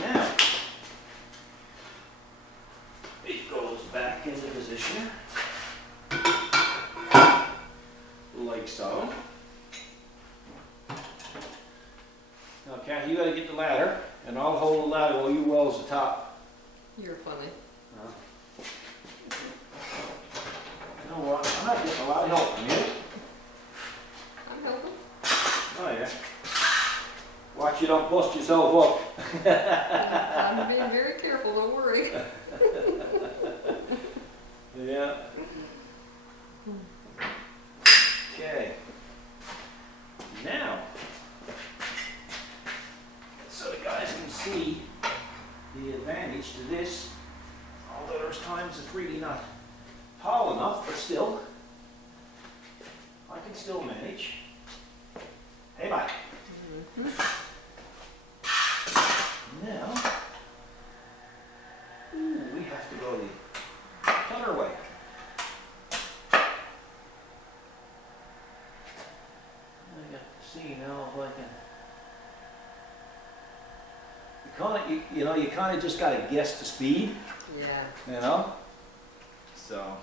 Now, it goes back into position, like so. Now, Kathy, you gotta get the ladder, and I'll hold the ladder while you wells the top. You're funny. You know what, I'm not getting a lot of help from you. I'm helping. Oh, yeah. Watch you don't bust yourself up. I'm being very careful, don't worry. Yeah. Okay. Now, so the guys can see the advantage to this, although there's times it's really not tall enough, but still, I can still manage. Hey, Mike. Now, ooh, we have to go the other way. I got to see now if I can. You kind of just got to guess the speed, Yeah. you know? So,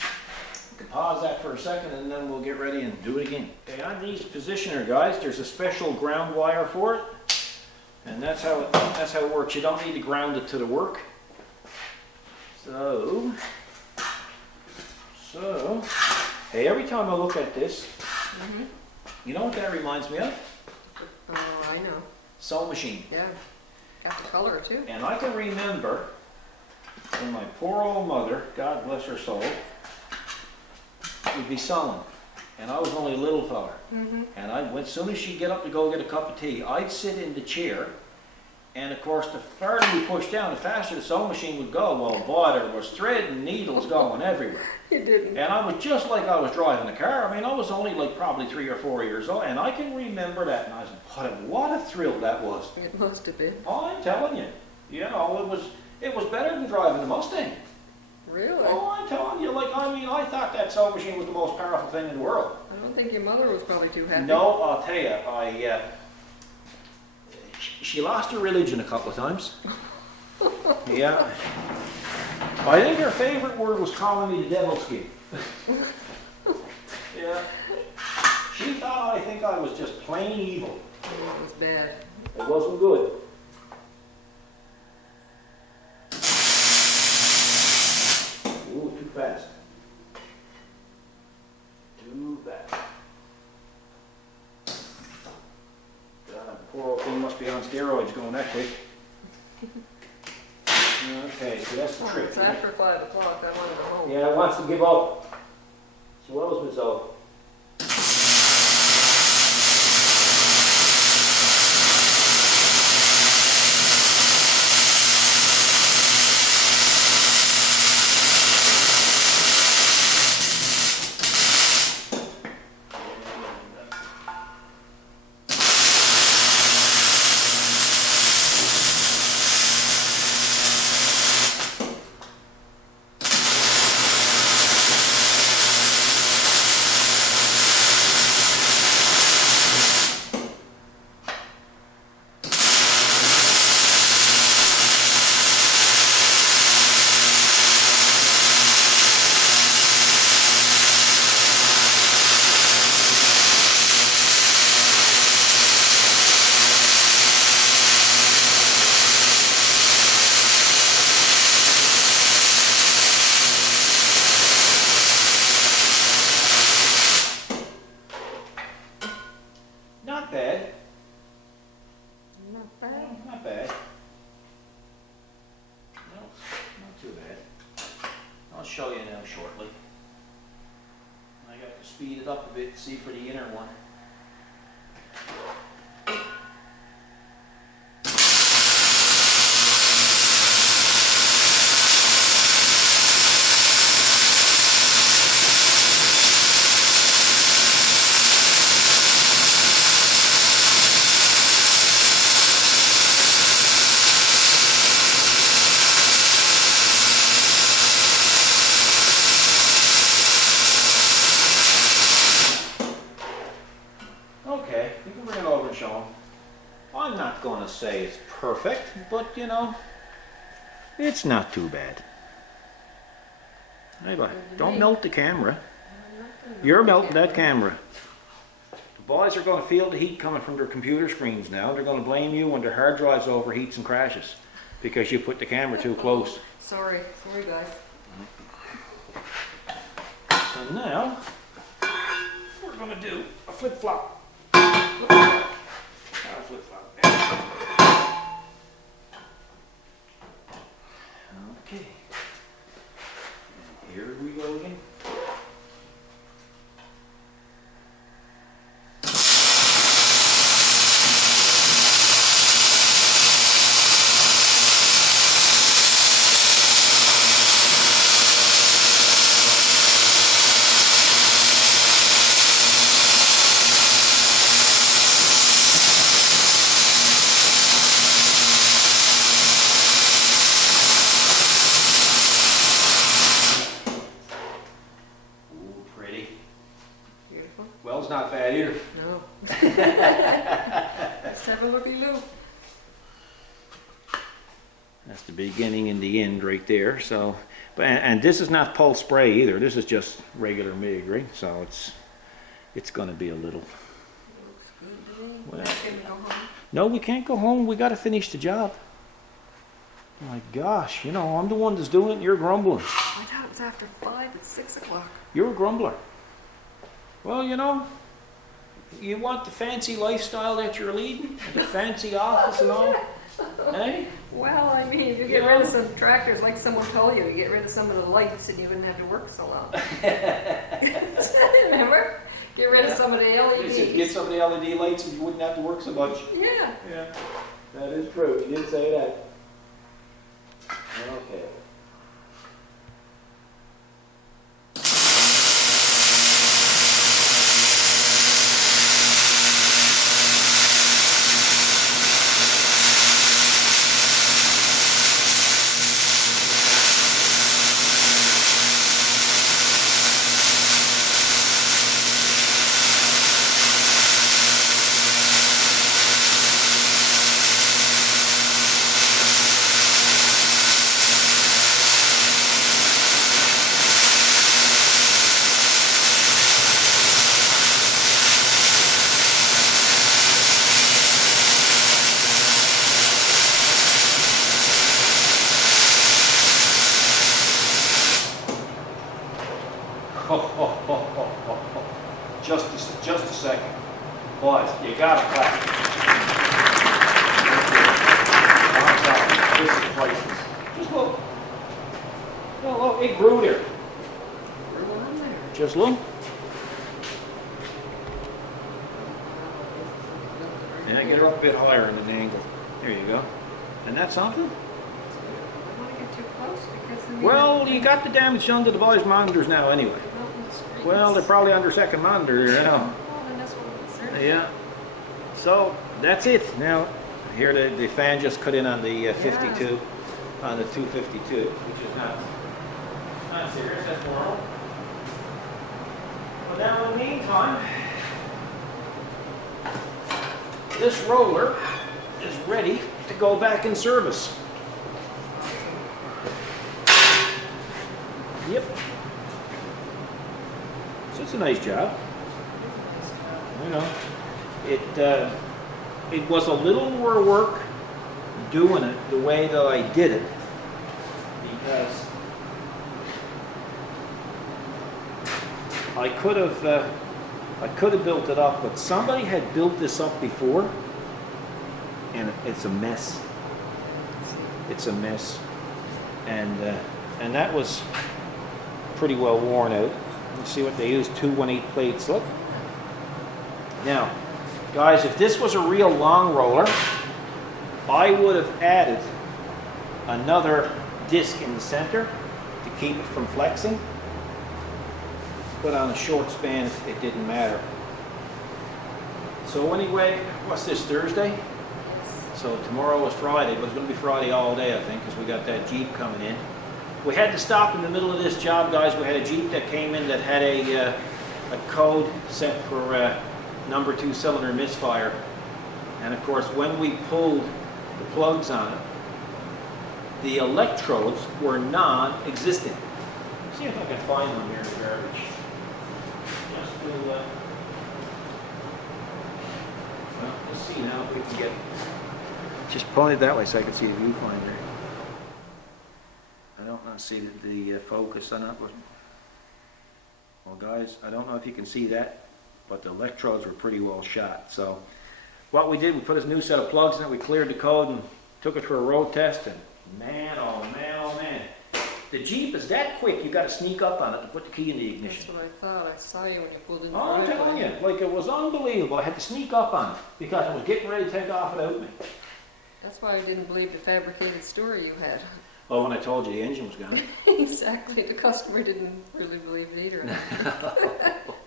you can pause that for a second and then we'll get ready and do it again. Okay, on these positioner guys, there's a special ground wire for it. And that's how it works. You don't need to ground it to the work. So, hey, every time I look at this, Mm-hmm. you know what that reminds me of? Oh, I know. Sewing machine. Yeah. Got the color too. And I can remember when my poor old mother, God bless her soul, would be sewing. And I was only a little fella. Mm-hmm. And as soon as she'd get up to go get a cup of tea, I'd sit in the chair. And of course, the farther you push down, the faster the sewing machine would go. Well, boy, there was thread and needles going everywhere. You didn't. And I was just like I was driving a car. I mean, I was only like probably 3 or 4 years old. And I can remember that. And I said, what a thrill that was. It must have been. Oh, I'm telling you. You know, it was better than driving the Mustang. Really? Oh, I'm telling you, I thought that sewing machine was the most powerful thing in the world. I don't think your mother was probably too happy. No, I'll tell you, she lost her religion a couple of times. Yeah. I think her favorite word was calling me the devil's kid. Yeah. She thought I think I was just plain evil. Oh, it was bad. It wasn't good. Ooh, too fast. Too fast. God, poor old thing must be on steroids going that quick. Okay, so that's the Oh, trick. it's after 5 o'clock. I want to go home. Yeah, it wants to give up. So what was Miss O? Not bad. Not bad. Not bad. No, not too bad. I'll show you now shortly. I got to speed it up a bit to see for the inner one. it's perfect, but you know, it's not too bad. Hey, bud, don't melt the camera. You're melting that camera. The boys are going to feel the heat coming from their computer screens now. They're going to blame you when their hard drives overheats and crashes because you put the camera too close. Sorry guys. So now, we're going to do a flip-flop. Okay. And here we go again. Ooh, pretty. Beautiful. Well's not bad either. No. Let's have a looky-loo. That's the beginning and the end right there. So, and this is not pulse spray either. This is just regular MIG, right? So it's going to be a little. Looks good to me. Well, Now can we go home? No, we can't go home. We got to finish the job. My gosh, you know, I'm the one that's doing it and you're grumbling. I thought it was after 5, it's 6 o'clock. You're a grumbler. Well, you know, you want the fancy lifestyle that you're leading, the fancy office and all, eh? Well, I mean, if you get rid of some tractors, like someone told you, you get rid of some of the lights and you wouldn't have to work so long. Remember? Get rid of some of the LEDs. Get some of the LED lights and you wouldn't have to work so much. Yeah. Yeah, that is true. You did say that. Okay. Just a second. Boys, you gotta clap. This is priceless. Just look. Oh, look, it grew there. Just look. Yeah, get her up a bit higher in the angle. There you go. And that's something? I don't want to get too close because then Well, you got the damage done to the boys' monitors now anyway. Well, they're probably under second monitor there now. Well, then that's what I'm concerned. Yeah. So that's it. Now, here the fan just cut in on the 52, on the 252, which is not serious. That's normal. But now, in the meantime, this roller is ready to go back in service. Yep. So it's a nice job. You know, it was a little more work doing it the way that I did it because I could have built it up, but somebody had built this up before, and it's a mess. It's a mess, and that was pretty well worn out. You see what they used, 2 1/8 plates. Look. Now, guys, if this was a real long roller, I would have added another disc in the center to keep it from flexing. But on a short span, it didn't matter. So anyway, what's this, Thursday? So tomorrow is Friday, but it's going to be Friday all day, I think, because we got that Jeep coming in. We had to stop in the middle of this job, guys. We had a Jeep that came in that had a code set for number 2 cylinder misfire. And of course, when we pulled the plugs on it, the electrodes were non-existent. See if I can find one here in the garbage. Just to, well, let's see now if we can get. Just point it that way so I can see the viewfinder. I don't want to see the focus on it. Well, guys, I don't know if you can see that, but the electrodes were pretty well shot. So, what we did, we put a new set of plugs in it. We cleared the code and took it for a road test. And man, oh man, oh man, the Jeep is that quick. You got to sneak up on it to put the key in the ignition. That's what I thought. I saw you when you pulled in the Oh, I'm driveway. telling you, like it was unbelievable. I had to sneak up on it because I was getting ready to take off without me. That's why I didn't believe the fabricated story you had. Oh, when I told you the engine was gone. Exactly. The customer didn't really believe it either.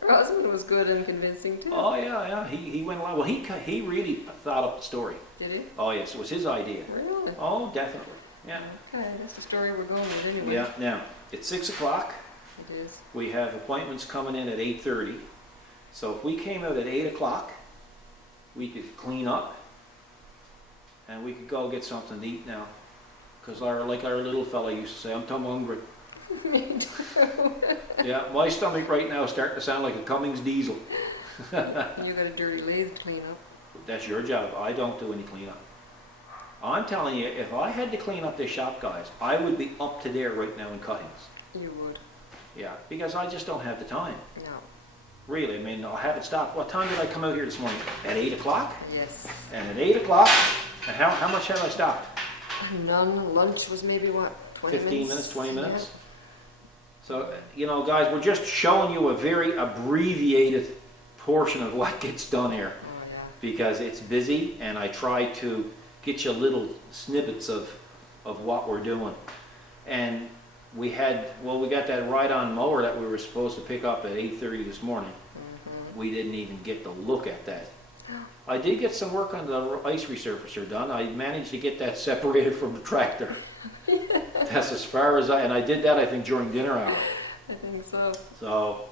Her husband was good and convincing too. Oh yeah, yeah. He went along. Well, he really thought up the story. Did he? Oh yes, it was his idea. Really? Oh, definitely. Yeah. Okay, that's the story we're going with anyway. Yeah. Now it's 6 o'clock. It is. We have appointments coming in at 8:30. So if we came out at 8 o'clock, we could clean up, and we could go get something to eat now. Because like our little fella used to say, I'm hungry. Me too. Yeah, my stomach right now is starting to sound like a Cummins diesel. You got a dirty lathe to clean up. That's your job. I don't do any cleanup. I'm telling you, if I had to clean up this shop, guys, I would be up to there right now in cuttings. You would. Yeah, because I just don't have the time. No. Really, I mean, I'll have it stopped. What time did I come out here this morning? At 8 o'clock? Yes. And at 8 o'clock, and how much have I stopped? None. Lunch was maybe what? 20 15 minutes, 20 minutes? So, you know, guys, we're just showing you a very abbreviated portion of what gets done here. Oh, yeah. Because it's busy, and I try to get you little snippets of what we're doing. And we got that ride-on mower that we were supposed to pick up at 8:30 this morning. We didn't even get to look at that. I did get some work on the ice resurfacer done. I managed to get that separated from the tractor. That's as far as and I did that, I think, during dinner hour. I think so. So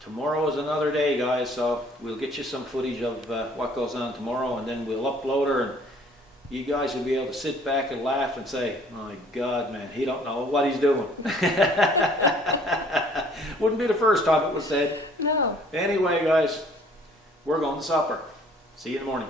tomorrow is another day, guys, so we'll get you some footage of what goes on tomorrow, and then we'll upload her, and you guys will be able to sit back and laugh and say, my God, man, he don't know what he's doing. Wouldn't be the first time it was said. No. Anyway, guys, we're going to supper. See you in the morning.